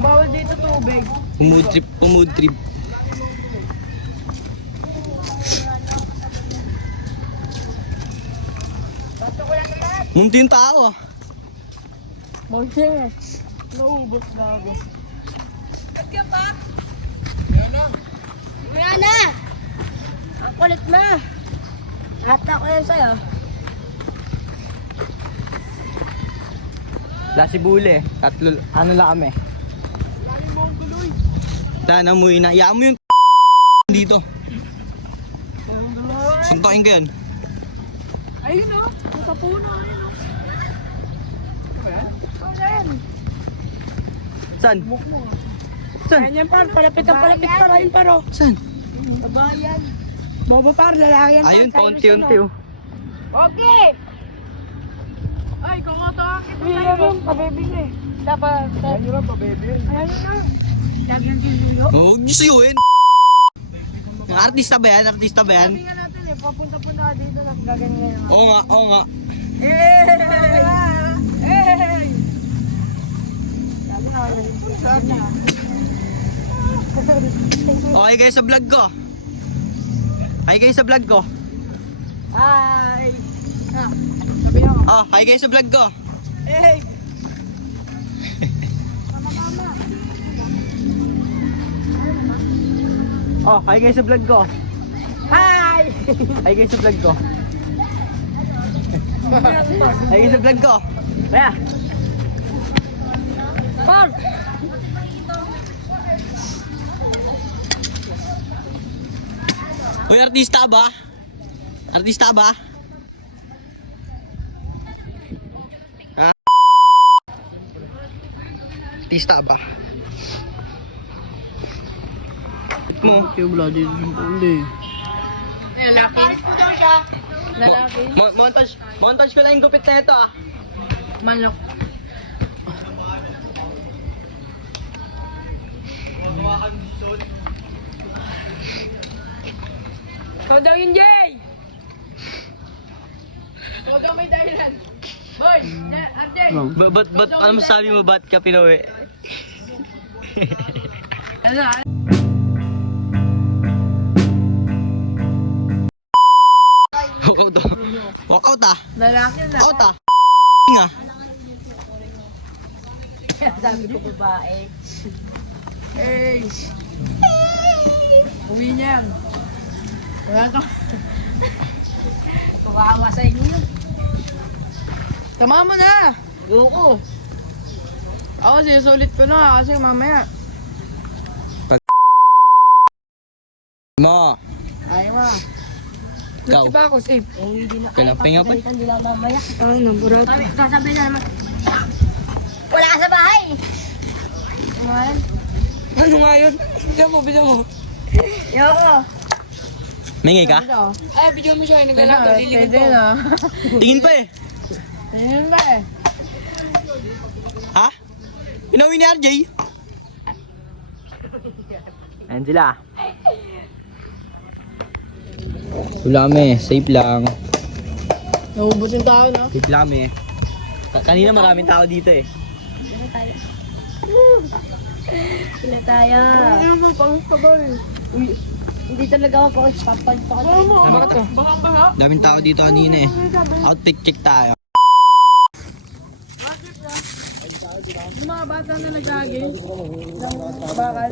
bawal dito tubig. Umud trip. Munti yung tao ah. Moses. Naubos gago. Kaya pa? Kuya na! Ang kulit mo. Ata ko yan sa'yo. Lasi bule. Tatlo, ano lang kami. Sana mo na. Iyaan mo yung dito. Suntokin ka yan. Ayun o. Nasa puno. Ayun o. Ayan. Saan? Saan? Ayan yan par. Palapit par. Ayun par o. Saan? Babayan. Bobo par. Lalayan par. Ayun, paunti-unti oh. Okay! Ay, kung ito akin. Ayan yung pabebe niya eh. Dapat. Ayan yung pabebe. Ayan na. Lagyan yung dulo. Oh, gusto yun. Artista ba yan? Artista ba yan? Sabi nga natin eh. Papunta-punta ka dito. Gaganyan nga. Oo nga, oo nga. Hey! Hey! Sabi na. Okay guys sa vlog ko. Hi guys sa vlog ko. Hi! Sabi na. Oh, hi guys sa vlog ko. Hey! Oh, hi guys sa vlog ko. Hi! Hi guys sa vlog ko. Hi guys sa vlog ko. Kaya. Par! Uy, artista ba? Artista ba? Ha? Artista ba? Mo. Yung vlog dito sa pundi. Lalaki? Lalaki? Montage ko lang yung gupit na ito ah. Manok. Ikaw daw yun, Jay! Ikaw daw may dahilan. Boy! Jay! Ba't ano masabi mo ba't ka pinuwi? Ano? Walkout ah. Lalaki na. Out ah. Nga. Sabi ko babae. Hey! Uwi niyan. Wala to. Tukawa sa inyo yun. Tama mo na! Ayoko. Ako sinusulit ko na kasi mamaya. Mo. Ayaw mo. Ikaw. Buti ba ako safe? Hindi na Kailang pinga pa. Hindi lang mamaya. Ay, naburato. Sasabihin na naman. Wala ka sa bahay! Kumain. Ano nga yun? Bidyan mo. Ayoko. Mingay ka? Ay, bidyan mo siya. Naglalakad. Pwede na. Tingin pa eh. Ayun ba eh. Ha? Pinawi ni RJ. Ayan sila. Wala kami, safe lang. Naubos yung tao, no? Safe lang kami. Kanina maraming tao dito eh. Sila tayo. Ano mo, pangit ka ba eh? Hindi talaga ako pangit. Papagod pa ka. Bakit to? Daming tao dito kanina eh. Outfit check tayo. Yung mga bata na nagkagi ng bakal.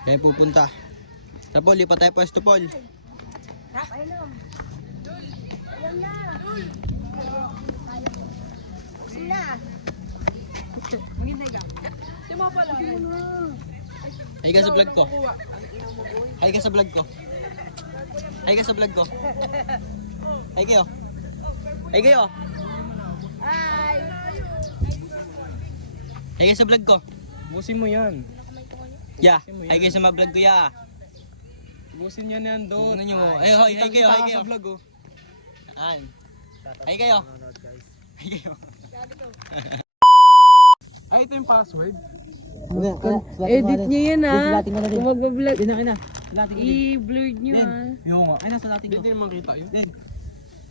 Kaya pupunta. Sa Paul, lipat tayo pwesto, Paul. Ayun na. Sina. Maghintay ka. Hay ka sa vlog ko. Hay ka sa vlog ko. Hay ka sa vlog ko. Hay kayo. Hay kayo. Hi. Hay ka sa vlog ko. Busin mo yan. Ya, hay kayo sa mga vlog ko ya. Busin yan yan, Dot. Ano nyo? Ay, hay kayo, hay kayo. Sa vlog, oh. Yan. Hay kayo. Hay kayo. Ay, ito yung password. Edit nyo yan ha. Kung mag-vlog, i-blurred nyo ha. Yung nga. Ay, nasa natin Hindi naman kita yun.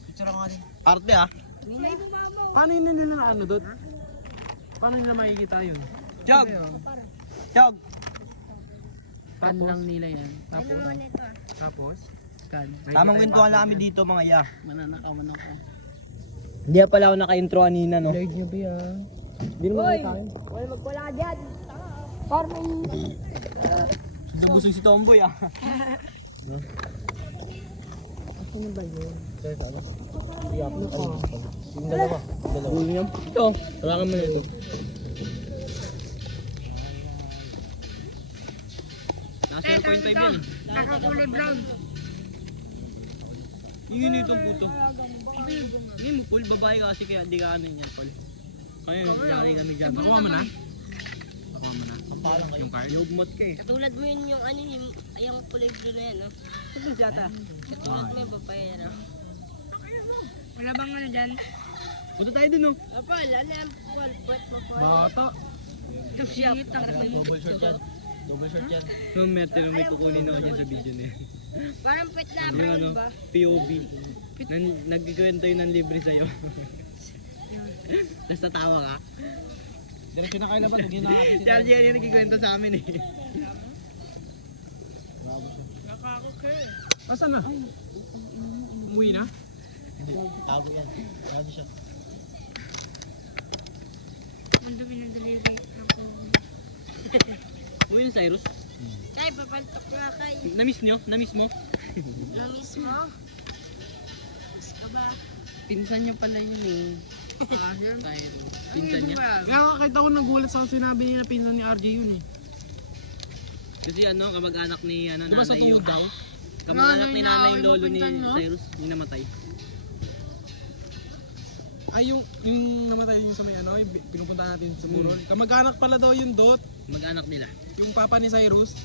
Picture nga din. Arte ah. Paano yun nila na ano, Dot? Paano nila makikita yun? Jog. Jog. Scan lang nila yan. Tapos? Scan. Tamang kwentuhan lang kami dito mga ya. Mananakawan ako. Hindi pala ako naka-intro kanina, no? Blurred nyo ba yan? Hindi naman kita yun. Wala magpula ka dyan. Parang Nabusog si Tomboy ah. Gulo niya. Ito, tawakan mo na ito. Nasa 0.5 yan. kakakulay brown. Yun itong puto. Hindi mo, Paul. Babae ka kasi kaya hindi ka ano yan, Paul. Kaya laki kami dyan. Nakuha mo na? Nakuha mo na? Kampalang kayo. Yung card? Yugmot ka eh. Katulad mo yun yung ano yung kulay blue na yan, no? Ito siyata. Katulad mo yung babae, no? Wala bang ano dyan? Punta tayo dun, no? Paul, ano yan? Paul, puwet mo, Paul. Bata. Shit, Double short yan. Double short yan. No, may kukunin ako dyan sa video na yan. Parang puwet na Yung ano, ba? POV. Nagkikwento yun ng libre sa'yo. Tapos tatawa ka. Diretso na kayo laban. Huwag yun na natin. Si RJ yung nagkikwento sa amin eh. Asan na? Umuwi na? Hindi, tago yan. Tago siya. Ang dumi ng daliri ako. Uwi na Cyrus. Kay, papantok na kay. Na-miss nyo? Na-miss mo? Lamis mo. Miss ka ba? Pinsan nyo pala yun eh. Tyro. Pinsan niya. Kaya kakita ko nagulat sa sinabi niya na pinsan ni RJ yun eh. Kasi ano, kamag-anak ni ano, Diba sa nanay tuhod yung... daw? Kamag-anak ni nanay yung lolo ni Cyrus, yung namatay. Ay, yung namatay yung sa may ano, yung pinupunta natin sa Burol. Kamag-anak pala daw yung Dot, Mag-anak nila. yung papa ni Cyrus.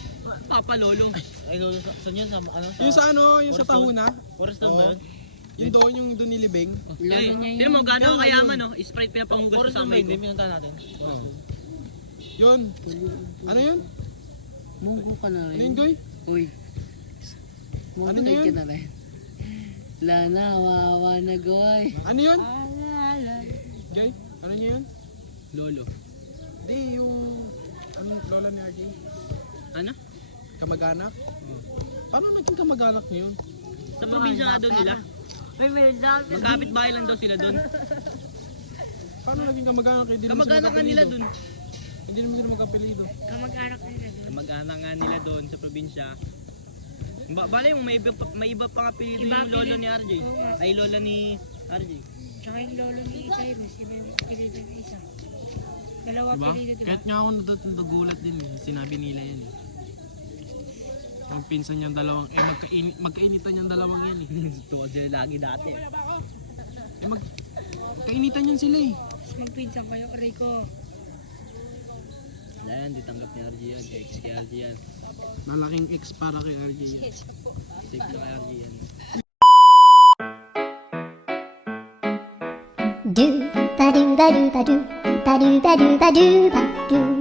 Papa Lolo. Ay, Lolo, saan yun? Sa ano? Yung sa ano, yung sa Forest Tahuna. Forest Oo. ba yun? Yung doon, yung doon nilibing. Lalo Ay, niya tignan mo, yun. gano'n kayaman, no? Sprite pinapangugas Forest sa Lawn ba samay yun? ko. Pinunta natin. Yun. Ano yun? Munggo ka na Ano rin. yun, Goy? Uy. Munggo Ano tayo yun? ka na rin. Lana, wawa na goy. Ano yun? Goy? Ano niya yun? Lolo. Di, yung... Anong lola ni RJ? Ano? Kamag-anak? Paano naging kamag-anak niyo yun? Sa probinsya nga daw nila. May dami. Magkapit bahay lang daw sila doon. Paano naging kamag-anak? Hindi naman sila Kamag-anak nga nila doon. Hindi naman sila magkapelido. Kamag-anak nila. Kamag-anak nga nila doon sa probinsya. Bale yung may iba pang apelido Iba yung lolo apelido. ni RJ. Oo nga. Ay lola ni RJ. Tsaka yung lolo ni Cyrus, iba yung apelido ng isa. Dalawa Diba? apelido, diba? Kahit nga ako nagulat din eh. Sinabi nila yan eh. Yung pinsan niyang dalawang, magkainitan niyang dalawang yan eh. Ito kasi lagi dati. Magkainitan yan sila eh. Tapos magpinsan kayo, Rico. Yan, di tanggap ni RG yan. Kay X kay RG yan. Malaking X para kay RJ yan. Sig na kay RG yan. Do ba do ba do ba do ba do ba do ba do ba do